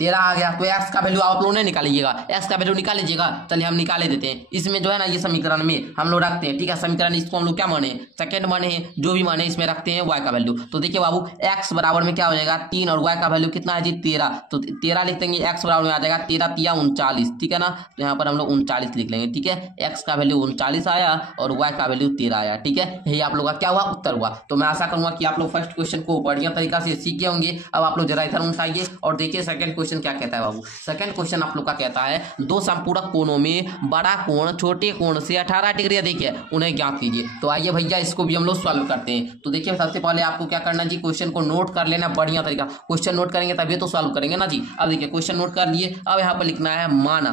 13 आ गया। तो एक्स का वैल्यू आप लोग नहीं निकालिएगा, एक्स का वैल्यू निकाल लीजिएगा। चलिए हम निकाले देते हैं। इसमें जो है ना ये समीकरण में हम लोग रखते हैं, ठीक है। समीकरण इसको हम लोग क्या माने, सेकंड माने हैं, जो भी माने इसमें रखते हैं वाई का वैल्यू। तो देखिए बाबू एक्स बराबर में क्या हो जाएगा 3 और वाई का वैल्यू कितना है जी 13। तो 13 लिख देंगे, एक्स बराबर में आ जाएगा 13 तिया 39, ठीक है ना। तो यहाँ पर हम लोग 39 लिख लेंगे, ठीक है। एक्स का वैल्यू 39 आया और वाई का वैल्यू 13 आया, ठीक है। यही आप लोग का क्या हुआ, उत्तर हुआ। तो मैं आशा करूंगा कि आप लोग फर्स्ट क्वेश्चन को बढ़िया तरीका से सीखे होंगे। अब आप लोग जरा इधर उठाइए और देखिए सेकंड क्वेश्चन क्या कहता है बाबू। सेकंड क्वेश्चन आप लोग का कहता है दो संपूरक कोणों में बड़ा कोण छोटे कोण से 18 डिग्री अधिक है, उन्हें ज्ञात कीजिए। तो आइए भैया इसको भी हम लोग सॉल्व करते हैं। तो देखिए सबसे पहले आपको क्या करना जी, क्वेश्चन को नोट कर लेना बढ़िया तरीका। क्वेश्चन नोट करेंगे तभी तो सॉल्व करेंगे ना जी। अब देखिए क्वेश्चन नोट कर लिए। अब यहाँ पर लिखना है माना,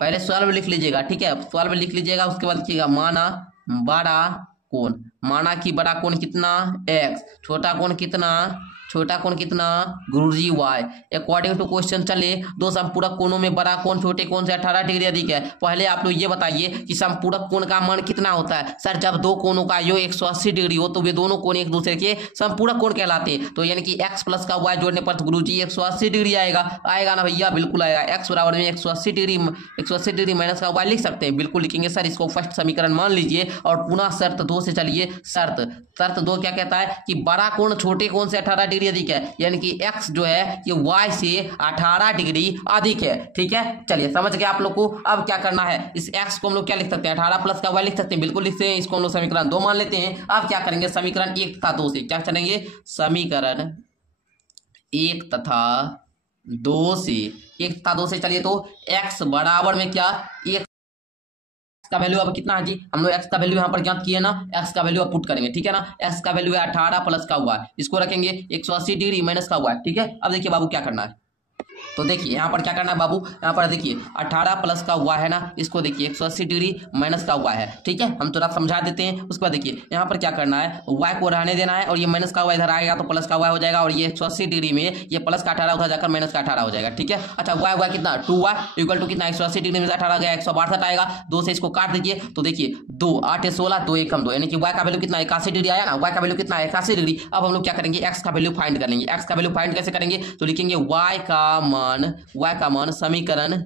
पहले सॉल्व लिख लीजिएगा, ठीक है। सॉल्व लिख लीजिएगा, उसके बाद लिखिएगा माना बड़ा कोण। माना कि बड़ा कोण कितना x, छोटा कोण कितना, छोटा कोण कितना गुरुजी y। अकॉर्डिंग टू क्वेश्चन चले दो संपूरक कोणों में बड़ा कोण छोटे कोण से 18 डिग्री अधिक है। पहले आप लोग ये बताइए कि संपूरक कोण का मान कितना होता है। सर जब दो कोणों का योग 180 डिग्री हो तो वे दोनों कोण एक दूसरे के संपूरक कोण कहलाते हैं। तो यानी कि x प्लस का y जोड़ने पर गुरुजी 180 डिग्री आएगा, आएगा ना भैया, बिल्कुल आएगा। x बराबर में 180 डिग्री माइनस का y लिख सकते हैं, बिल्कुल लिखेंगे सर। इसको फर्स्ट समीकरण मान लीजिए और पुनः शर्त 2 से चलिए। शर्त 2 क्या कहता है कि बड़ा कोण छोटे कोण से 18 डिग्री अधिक है, यानी कि x जो है ये y से 18 डिग्री अधिक है, ठीक है। चलिए समझ गए आप लोग को। अब क्या करना है, इस x को हम लोग क्या लिख सकते हैं, 18 प्लस का y लिख सकते हैं, बिल्कुल लिखते हैं। इसको हम लोग समीकरण 2 मान लेते हैं। अब क्या करेंगे, समीकरण 1 तथा 2 से क्या चलेंगे, समीकरण 1 तथा 2 से, 1 तथा 2 से चलिए। तो x बराबर में क्या, एक का वैल्यू अब कितना है जी, हम लोग x का वैल्यू यहाँ पर ज्ञात किए ना, x का वैल्यू अब पुट करेंगे, ठीक है ना। x का वैल्यू है 18 प्लस का y, इसको रखेंगे 180 डिग्री माइनस का y, ठीक है। अब देखिए बाबू क्या करना है, तो देखिए यहाँ पर क्या करना है बाबू, यहाँ पर देखिए 18 प्लस का y है ना, इसको देखिए 180 डिग्री माइनस का y है, ठीक है। हम थोड़ा समझा देते हैं। उसके बाद देखिए यहाँ पर क्या करना है, y को रहने देना है और ये माइनस का y इधर आएगा तो प्लस का y हो जाएगा। और ये 180 डिग्री में ये प्लस का 18 उधर जाकर माइनस का 18 हो जाएगा, ठीक है। अच्छा y कितना 2y इक्वल टू कितना 180 डिग्री में 18 गया 162 आएगा। 2 से इसको काट दीजिए तो देखिए 2 8 16 2 1 2, यानी कि y का वैल्यू कितना 81 डिग्री आया ना, y का वैल्यू कितना है 81 डिग्री। अब हम लोग क्या करेंगे, x का वैल्यू फाइंड कर लेंगे। x का वैल्यू फाइंड कैसे करेंगे, तो लिखेंगे y का मान समीकरण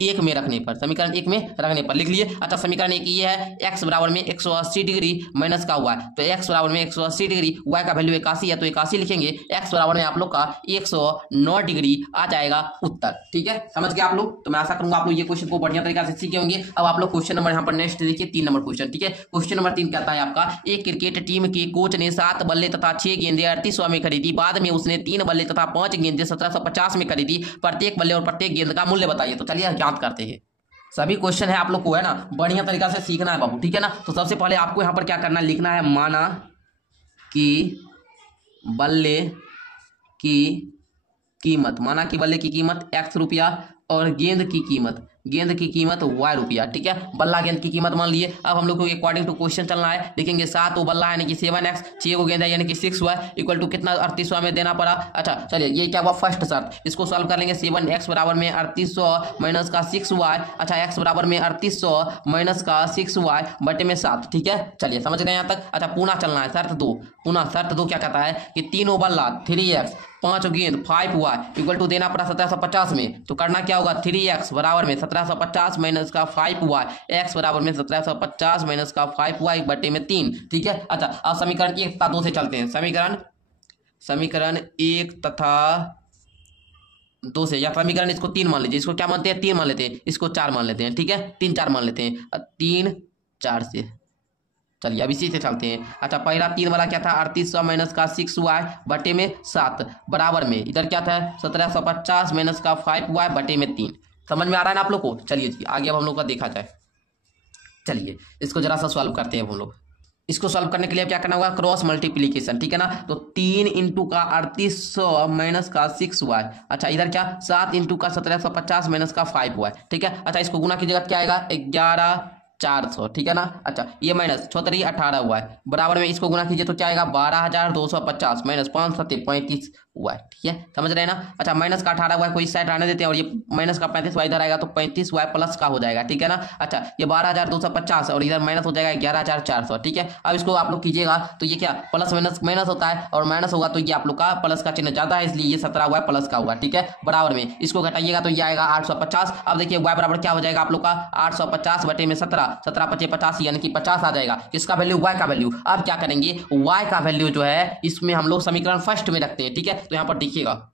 1 में रखने पर, समीकरण 1 में रखने पर लिख लिए। अच्छा समीकरण 1 ये है, x बराबर में 180 डिग्री माइनस का y, तो x बराबर में 180 डिग्री, y का वैल्यू 81 है तो 81 लिखेंगे। x बराबर में आप लोग का 109 डिग्री आ जाएगा उत्तर, ठीक है। समझ गए आप लोग। तो मैं आशा करूंगा आप लोग ये क्वेश्चन को बढ़िया तरीके से सीखे होंगे। अब आप लोग क्वेश्चन नंबर यहाँ पर नेक्स्ट देखिए 3 नंबर क्वेश्चन, ठीक है। क्वेश्चन नंबर 3 कहता है आपका, एक क्रिकेट टीम के कोच ने 7 बल्ले तथा 6 गेंदें 3800 में खरीदी। बाद में उसने 3 बल्ले तथा 5 गेंदें 1750 में खरीदी। प्रत्येक बल्ले और प्रत्येक गेंद का मूल्य बताइए। तो चलिए ज्ञात करते हैं। सभी क्वेश्चन है आप लोग को है ना बढ़िया तरीका से सीखना है बाबू, ठीक है ना। तो सबसे पहले आपको यहाँ पर क्या करना है, लिखना है माना कि बल्ले की कीमत, माना कि बल्ले की कीमत x रुपया और गेंद की कीमत y रुपया, ठीक है। बल्ला गेंद की कीमत मान लिए। अब हम लोग को अकॉर्डिंग टू क्वेश्चन चलना है। देखेंगे 7 वो बल्ला यानी कि 7x, 6 को गेंद है यानी कि 6y इक्वल टू कितना 3800 में देना पड़ा। अच्छा चलिए ये क्या हुआ फर्स्ट शर्त, इसको सॉल्व कर लेंगे। 7x बराबर में 3800 माइनस का 6y, अच्छा x बराबर में 3800 माइनस का 6y बटे में 7, ठीक है। चलिए समझ गए यहाँ तक। अच्छा पुनः चलना है शर्त 2, पुनः शर्त 2 क्या कहता है कि 3 बल्ला 3x 5 गेंद 5y इक्वल टू देना पड़ा 1750 में। तो करना क्या होगा, 3x बराबर में 1750 माइनस का 5y, x बराबर में 1750 माइनस का 5y बटे में 3, ठीक है। अच्छा अब समीकरण 1 तथा 2 से चलते हैं। समीकरण 1 तथा 2 से, या समीकरण इसको 3 मान लीजिए, इसको क्या मानते हैं 3 मान लेते हैं, इसको 4 मान लेते हैं, ठीक है। 3 4 मान लेते हैं, 3 4 से चलिए अब इसी से चलते हैं। अच्छा पहला 3 वाला क्या था 3800 माइनस का 6y बटे में 7 बराबर में इधर क्या था 1750 माइनस का 5y बटे में 3। समझ में आ रहा है ना आप लोग को। चलिए जी आगे अब हम लोग का देखा जाए। चलिए इसको जरा सा सॉल्व करते हैं हम लोग। इसको सॉल्व करने के लिए क्या करना होगा, क्रॉस मल्टीप्लीकेशन, ठीक है ना। तो 3 इंटू का 3800 माइनस का 6y, अच्छा इधर क्या 7 इंटू का 1750 माइनस का 5y, ठीक है। अच्छा इसको गुना कीजिएगा क्या आएगा 11400, ठीक है ना। अच्छा ये माइनस 18 हुआ है बराबर में इसको गुना कीजिए तो क्या आएगा 12250 माइनस 5 7 35 वाई, ठीक है, समझ रहे हैं ना। अच्छा माइनस का 18 वाई को इस साइड आने देते हैं और ये माइनस का 35 वाई इधर आएगा तो 35 वाई प्लस का हो जाएगा, ठीक है ना। अच्छा ये 12,250 और इधर माइनस हो जाएगा 11,400, ठीक है। अब इसको आप लोग कीजिएगा तो ये क्या प्लस माइनस माइनस होता है और माइनस होगा तो ये आप लोग का प्लस का चिन्ह ज्यादा है, इसलिए ये 17 वाई प्लस का होगा, ठीक है। बराबर में इसको घटाइएगा तो ये आएगा 850। अब देखिए वाई बराबर क्या हो जाएगा आप लोग का 850 बटे में 17, 17 × 5 = 50 यानी कि 50 आ जाएगा। इसका वैल्यू वाई का वैल्यू। अब क्या करेंगे वाई का वैल्यू जो है इसमें हम लोग समीकरण फर्स्ट में रखते हैं, ठीक है। तो यहाँ पर देखिएगा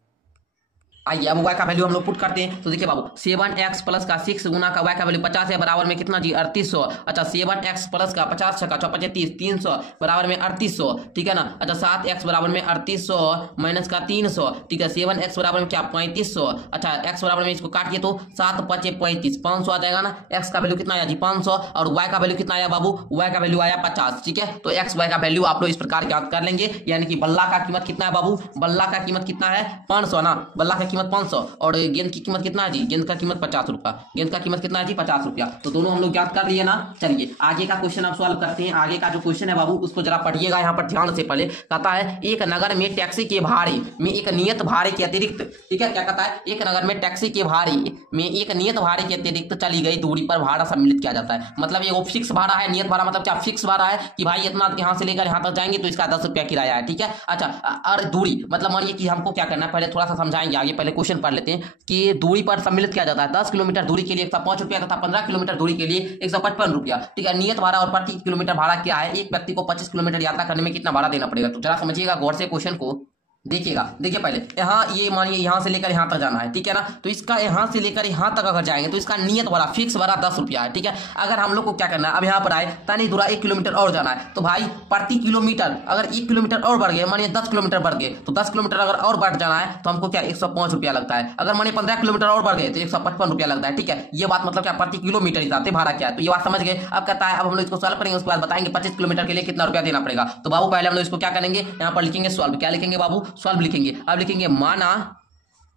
आइए अब y का वैल्यू हम लोग पुट करते हैं तो देखिए बाबू 7x प्लस का 6 गुना का y का वैल्यू 50 है बराबर में कितना जी 3800। अच्छा 7x प्लस का 50 छक्का 35 300 बराबर में 3800, ठीक है ना। अच्छा 7x बराबर में 3800 माइनस का 300, ठीक है। 7x बराबर में क्या 3500। अच्छा x बराबर में इसको काटिए तो 7 × 5 = 35, 500 आ जाएगा ना। x का वैल्यू कितना आया जी 500 और y का वैल्यू कितना आया बाबू y का वैल्यू आया 50, ठीक है। तो x y का वैल्यू आप लोग इस प्रकार याद कर लेंगे, यानी कि बल्ला का कीमत कितना है बाबू, बल्ला का कीमत कितना है 500 ना, बल्ला का 500 और गेंद की कीमत कितना है जी, गेंद का कीमत 50 रुपया, गेंद का कीमत कितना है जी 50 रुपया। तो दोनों हम लोग याद कर लिए ना। चलिए आगे का क्वेश्चन आप सॉल्व करते हैं। आगे का जो क्वेश्चन है बाबू उसको जरा पढ़िएगा यहाँ पर ध्यान से। पहले कहता है एक नगर में टैक्सी के भाड़े में एक नियत भाड़े के अतिरिक्त, ठीक है, क्या कहता है एक नगर में टैक्सी के भाड़े में एक नियत भाड़े के अतिरिक्त चली गई दूरी पर भाड़ा सम्मिलित किया जाता है। मतलब ये फिक्स भाड़ा है, नियत भाड़ा मतलब क्या फिक्स भाड़ा है कि भाई इतना यहाँ से लेकर यहाँ तक जाएंगे तो इसका 10 रुपया किराया है, ठीक है। अच्छा और दूरी मतलब मानिए कि हमको क्या करना है, पहले थोड़ा सा समझाएंगे आगे, पहले क्वेश्चन पढ़ लेते हैं कि दूरी पर सम्मिलित किया जाता है। 10 किलोमीटर दूरी के लिए 105 रुपया तथा 15 किलोमीटर दूरी के लिए 155 रुपया, ठीक है। नियत भाड़ा और प्रति किलोमीटर भाड़ा क्या है, एक व्यक्ति को 25 किलोमीटर यात्रा करने में कितना भाड़ा देना पड़ेगा। तो जरा समझिएगा गौर से क्वेश्चन को, देखिएगा। देखिए पहले यहाँ ये मानिए यहाँ से लेकर यहाँ तक जाना है, ठीक है ना। तो इसका यहाँ से लेकर यहाँ तक अगर जाएंगे तो इसका नियत भाड़ा फिक्स भाड़ा 10 रुपया है, ठीक है। अगर हम लोग को क्या करना है, अब यहाँ पर आए तानी दूरा 1 किलोमीटर और जाना है तो भाई प्रति किलोमीटर अगर 1 किलोमीटर और बढ़ गए, मानिए 10 किलोमीटर बढ़ गए तो 10 किलोमीटर अगर और बढ़ जाना है तो हमको क्या 105 रुपया लगता है। अगर मानिए 15 किलोमीटर और बढ़ गए तो 155 रुपया लगता है, ठीक है। ये बात मतलब क्या प्रति किलोमीटर हिसाब से भाड़ा क्या है, तो ये बात समझ गए। अब कहता है अब हम लोग इसको सॉल्व करेंगे, उसके बाद बताएंगे 25 किलोमीटर के लिए कितना रुपया देना पड़ेगा। तो बाबू पहले हम लोग इसको क्या करेंगे, यहाँ पर लिखेंगे सॉल्व। क्या लिखेंगे बाबू, सॉल्व लिखेंगे। अब लिखेंगे माना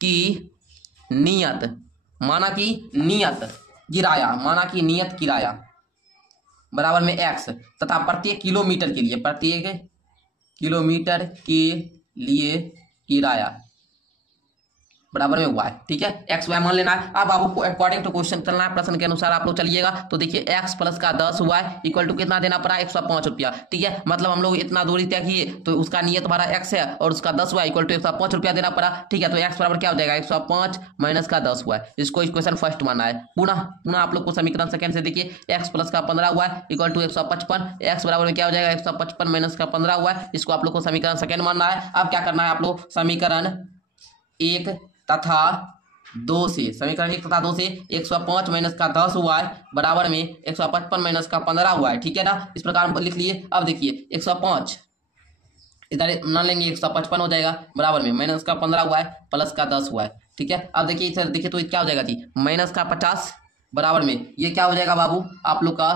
कि नियत, माना कि नियत किराया, माना कि नियत किराया बराबर में x तथा प्रत्येक किलोमीटर के लिए, प्रत्येक किलोमीटर के लिए किराया बराबर में y, ठीक है। एक्स वाई मान लेना है। अब आपको अकॉर्डिंग टू क्वेश्चन चलना है, प्रश्न के अनुसार आप लोग चलिएगा। तो देखिए x प्लस का 10 y इक्वल टू कितना देना पड़ा 105 रुपया, ठीक है। मतलब हम लोग इतना दूरी तय किए तो उसका नियत भाड़ा x है और उसका 10 y इक्वल टू 105 रुपया देना पड़ा, ठीक है। तो x बराबर क्या हो जाएगा 105 माइनस का 10 y, इसको इक्वेशन फर्स्ट माना है। पुनः आप लोग को समीकरण सेकंड से देखिए x प्लस का 15 y इक्वल टू 155, x बराबर में क्या हो जाएगा 155 माइनस का 15 y, इसको आप लोग को समीकरण सेकंड मानना है। अब क्या करना है आप लोग समीकरण 1 तथा 2 से, समीकरण 1 तथा 2 से 105 माइनस का 10 y बराबर में 155 माइनस का 15 y, ठीक है ना। इस प्रकार लिख लिए। अब देखिए 105 इधर मान लेंगे 155 हो जाएगा बराबर में माइनस का 15 y प्लस का 10 y, ठीक है। अब देखिए इधर देखिए तो क्या हो जाएगा जी माइनस का 50 बराबर में ये क्या हो जाएगा बाबू आप लोग का,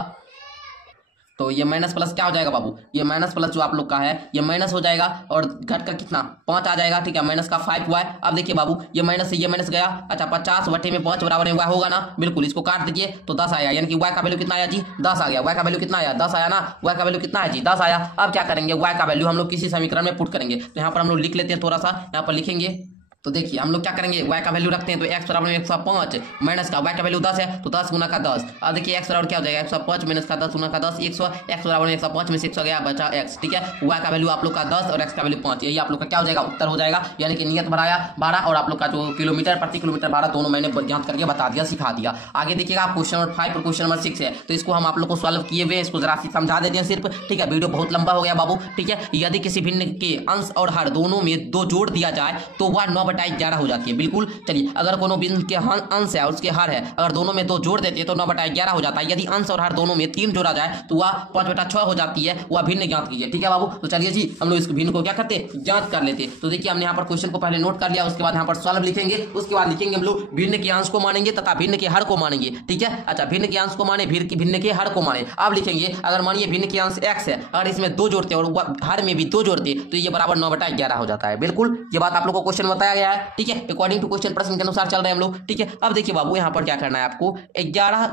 तो ये माइनस प्लस क्या हो जाएगा बाबू, ये माइनस प्लस जो आप लोग का है ये माइनस हो जाएगा और घट कर कितना 5 आ जाएगा, ठीक है। माइनस का 5y। अब देखिए बाबू ये माइनस से ये माइनस गया। अच्छा 50 बटे में 5 बराबर में y होगा ना, बिल्कुल। इसको काट दीजिए तो 10 आया, यानी कि y का वैल्यू कितना आया जी 10 आ गया। y का वैल्यू कितना आया 10 आया ना, y का वैल्यू कितना है जी 10 आया। अब क्या करेंगे y का वैल्यू हम लोग किसी समीकरण में पुट करेंगे। तो यहाँ पर हम लोग लिख लेते हैं, थोड़ा सा यहाँ पर लिखेंगे। तो देखिए हम लोग क्या करेंगे y का वैल्यू रखते हैं तो x बराबर में 105 माइनस का y का वैल्यू 10 है तो 10 गुना का 10। अब देखिए x बराबर क्या हो जाएगा 105 माइनस का 10 गुना का 10 100, x बराबर में 105 में से 100 गया बचा x, ठीक है। y का वैल्यू आप लोग का 10 और x का वैल्यू 5, यही आप लोग का क्या हो जाएगा उत्तर हो जाएगा। यानी कि नियत भाड़ा और आप लोग का जो किलोमीटर प्रति किलोमीटर भाड़ा दोनों मैंने ज्ञात करके बता दिया, सिखा दिया। आगे देखिएगा आप क्वेश्चन नंबर 5 और क्वेश्चन नंबर 6 है तो इसको हम आप लोग को सॉल्व किए हुए इसको जरा समझा देते हैं सिर्फ, ठीक है। वीडियो बहुत लंबा हो गया बाबू, ठीक है। यदि किसी भिन्न के अंश और हर दोनों में 2 जोड़ दिया जाए तो वह 9/11 हो जाती है, बिल्कुल। चलिए अगर कोनो भिन्न के अंश है और उसके हर है, अगर दोनों में 2 जोड़ देते हैं तो 9/11 हो जाता है। यदि अंश और हर दोनों में 3 जोड़ा जाए तो वह 5/6 हो जाती है। वह भिन्न ज्ञात कीजिए, ठीक है बाबू। तो चलिए जी हम लोग इस भिन्न को क्या करते ज्ञात कर लेते। तो देखिए हमने यहाँ पर क्वेश्चन को पहले नोट कर लिया, उसके बाद यहाँ पर सॉल्व लिखेंगे, उसके बाद लिखेंगे हम लोग भिन्न के अंश को मानेंगे तथा भिन्न के हर को मानेंगे, ठीक है। अच्छा भिन्न के अंश को माने भिन्न के हर को माने। अब लिखेंगे अगर मानिए भिन्न के अंश x है, अगर इसमें 2 जोड़ते और हर में भी 2 जोड़ते तो ये बराबर 9/11 हो जाता है, बिल्कुल। ये बात आप लोग को क्वेश्चन बताया गया है, ठीक है। अकॉर्डिंग टू क्वेश्चन प्रश्न के अनुसार चल रहे हैं हम लोग, ठीक है। अब देखिए बाबू यहाँ पर क्या करना है आपको 11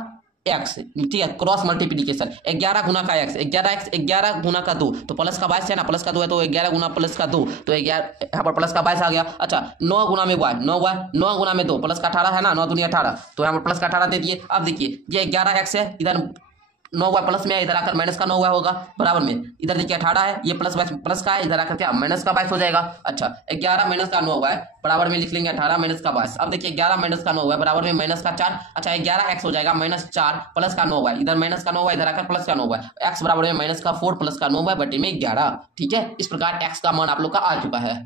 एक्स, ठीक है, क्रॉस मल्टीप्लीकेशन 11 गुना का एक्स, 11x 11 गुना का 2, तो प्लस का 22 है ना, प्लस का 2 है तो 11 गुना प्लस का 2, तो 11 यहाँ पर प्लस का 22 आ गया। अच्छा 9 गुना में y, 9 गुना में 2 प्लस का 18 है ना, 9 दूनी 18, तो यहाँ पर प्लस का 18 दे दिए। अब देखिए ये 11x है, इधर 9y प्लस में है, इधर आकर माइनस का 9y होगा बराबर में, इधर देखिए 18 है, ये प्लस का है, इधर आकर क्या माइनस का 22 हो जाएगा। अच्छा 11 माइनस का 9y बराबर में लिख लेंगे 18 माइनस का 22। अब देखिए 11 माइनस का 9y बराबर में माइनस का 4, अच्छा 11x हो जाएगा माइनस 4 प्लस का 9y, इधर माइनस का 9y, इधर आकर प्लस का 9y, x बराबर में माइनस का 4 प्लस का 9y बटे में 11, ठीक है। इस प्रकार x का मान आप लोग का आ चुका है।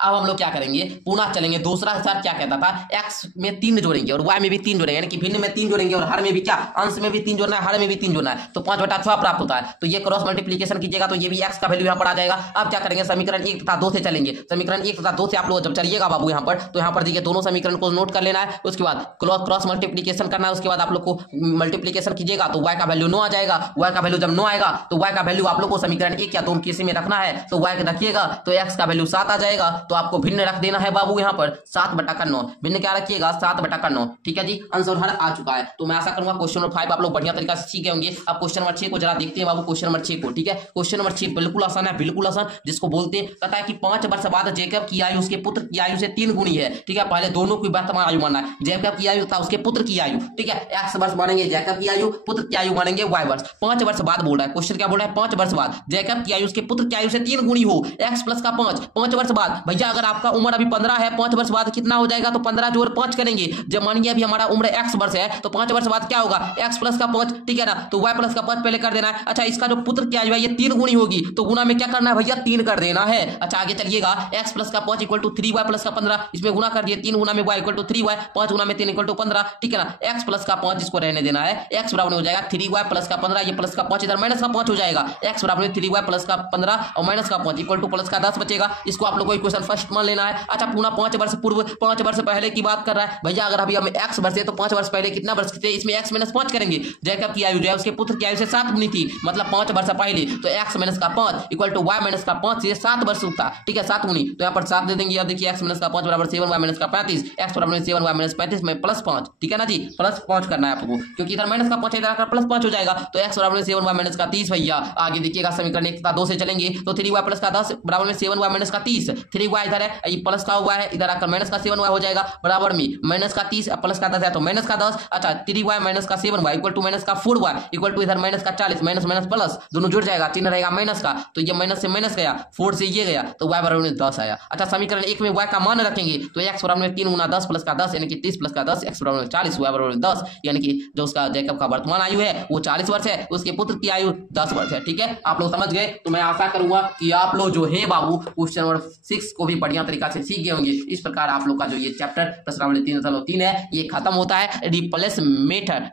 अब हम लोग क्या करेंगे, पुनः चलेंगे, दूसरा सर क्या कहता था, x में 3 जोड़ेंगे और y में भी 3 जोड़ेंगे, यानी कि भिन्न में 3 जोड़ेंगे और हर में भी क्या, अंश में भी 3 जोड़ना है, हर में भी 3 जोड़ना है, तो 5/6 प्राप्त होता है। तो ये क्रॉस मल्टीप्लीकेशन कीजिएगा तो ये भी x का वैल्यू यहाँ पर आ जाएगा। अब क्या करेंगे, समीकरण 1 तथा 2 से चलेंगे, समीकरण 1 तथा 2 से आप लोग जब चलिएगा बाबू यहाँ पर, तो यहाँ पर देखिए दोनों समीकरण को नोट कर लेना है, उसके बाद क्रॉस मल्टीप्लीकेशन करना है, उसके बाद आप लोग को मल्टीप्लीकेशन कीजिएगा तो y का वैल्यू 9 आ जाएगा, y का वैल्यू जब 9 आएगा तो y का वैल्यू आप लोग को समीकरण 1 या 2 किसी में रखना है, तो y रखिएगा तो x का वैल्यू 7 आ जाएगा, तो आपको भिन्न रख देना है बाबू यहाँ पर 7/9, भिन्न क्या रखिएगा 7/9, ठीक है जी। आंसर हर आ चुका है। तो मैं आशा करूंगा क्वेश्चन नंबर 5 आप लोग बढ़िया तरीके से सीख गए होंगे। अब क्वेश्चन नंबर 6 को जरा देखते हैं बाबू, क्वेश्चन नंबर 6 को, ठीक है। क्वेश्चन नंबर 6 बिल्कुल आसान है, बिल्कुल आसान, जिसको बोलते हैं पता है कि 5 वर्ष बाद जैकब की आयु उसके पुत्र की आयु से 3 गुनी है, ठीक है। पहले दोनों की वर्तमान आयु मानना है, जैकब की आयु था उसके पुत्र की आयु, ठीक है। x वर्ष मानेंगे जैकब की आयु, पुत्र की आयु मानेंगे y वर्ष। 5 वर्ष बाद बोल रहा है क्वेश्चन, क्या बोल रहा है, 5 वर्ष बाद जैकब की आयु उसके पुत्र की आयु से 3 गुनी हो, x प्लस का 5 वर्ष बाद। भैया अगर आपका उम्र अभी 15 है, 5 वर्ष बाद कितना हो जाएगा, तो 15 जोड़ 5 करेंगे, जब मानिए अभी हमारा उम्र x वर्ष है तो 5 वर्ष बाद क्या होगा, x प्लस का 5, ठीक है ना, तो y प्लस का 5 पहले कर देना है। अच्छा इसका जो पुत्र की आयु है ये 3 गुनी होगी, तो गुना में क्या करना है भैया, 3 कर देना है। अच्छा आगे चलिएगा, x प्लस का 5 इक्वल टू 3y प्लस का 15, इसमें गुना कर दिए, 3 गुना में y इक्वल टू 3y, 5 गुना में 3 इक्वल टू 15, ठीक है ना। x प्लस का 5 इसको रहने देना है, x बराबर हो जाएगा 3y प्लस का 15, ये प्लस का 5 इधर माइनस का 5 हो जाएगा, x बराबर 3y प्लस का 15 और माइनस का 5 इक्वल टू प्लस का 10 बचेगा। इसको आप लोग को इक्वेशन फर्स्ट मान लेना है। अच्छा पुनः 5 वर्ष पूर्व, 5 वर्ष पहले की बात कर रहा है भैया, अगर अभी हम x वर्ष है तो 5 वर्ष पहले कितना वर्ष थे, इसमें x माइनस 5 करेंगे, जैकब की आयु जो है उसके पुत्र की आयु से 7 गुनी थी, मतलब 5 वर्ष पहले, तो x माइनस का 5 इक्वल टू y माइनस का 5 से 7 वर्ष होता, ठीक है, 7 गुनी, तो यहाँ पर 7 दे देंगे। अब देखिए x माइनस का 5 बराबर 7y माइनस का 35, x बराबर 7y माइनस 35 में प्लस 5, ठीक है ना जी, प्लस 5 करना है आपको, क्योंकि इधर माइनस का 5 इधर आकर प्लस 5 हो जाएगा, तो x बराबर 7y माइनस का 30 भैया। आगे देखिएगा समीकरण 1 तथा 2 से चलेंगे, तो 3y प्लस का 10 बराबर में 7y माइनस का 30, 3y इधर है, ये प्लस का हुआ है, इधर आकर माइनस का 7y हो जाएगा, बराबर में माइनस का 30 प्लस का 10 है तो माइनस का 10। अच्छा 3y माइनस का 7y इक्वल टू माइनस का 4y इक्वल टू इधर माइनस का 40, माइनस माइनस प्लस दोनों जुड़ जाएगा, चिन्ह रहेगा माइनस का, तो ये माइनस से माइनस गया, 4 से ये गया, तो y बराबर में 10 आया। अच्छा समीकरण 1 में y का मान रखेंगे, तो x बराबर में 3 गुना 10 प्लस का 10 यानी कि 30 प्लस का 10, x बराबर में 40, y बराबर में 10, यानी कि जो उसका जैकब का वर्तमान आयु है वो 40 वर्ष है, उसके पुत्र की आयु 10 वर्ष है, ठीक है। आप लोग समझ गए, तो मैं आशा करूंगा कि आप लोग जो है बाबू क्वेश्चन नंबर 6 को भी बढ़िया तरीका से सीख गए होंगे। इस प्रकार आप लोग का जो ये चैप्टर प्रश्नावली 3.3 है ये खत्म होता है।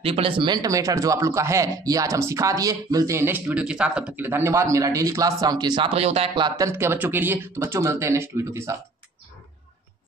रिप्लेसमेंट मेथड जो आप लोग का है ये आज हम सिखा दिए। मिलते हैं नेक्स्ट वीडियो के साथ, तब तक के लिए धन्यवाद। मेरा डेली क्लास शाम के 7 बजे होता है क्लास 10th के बच्चों के लिए, तो बच्चों मिलते हैं नेक्स्ट वीडियो के साथ।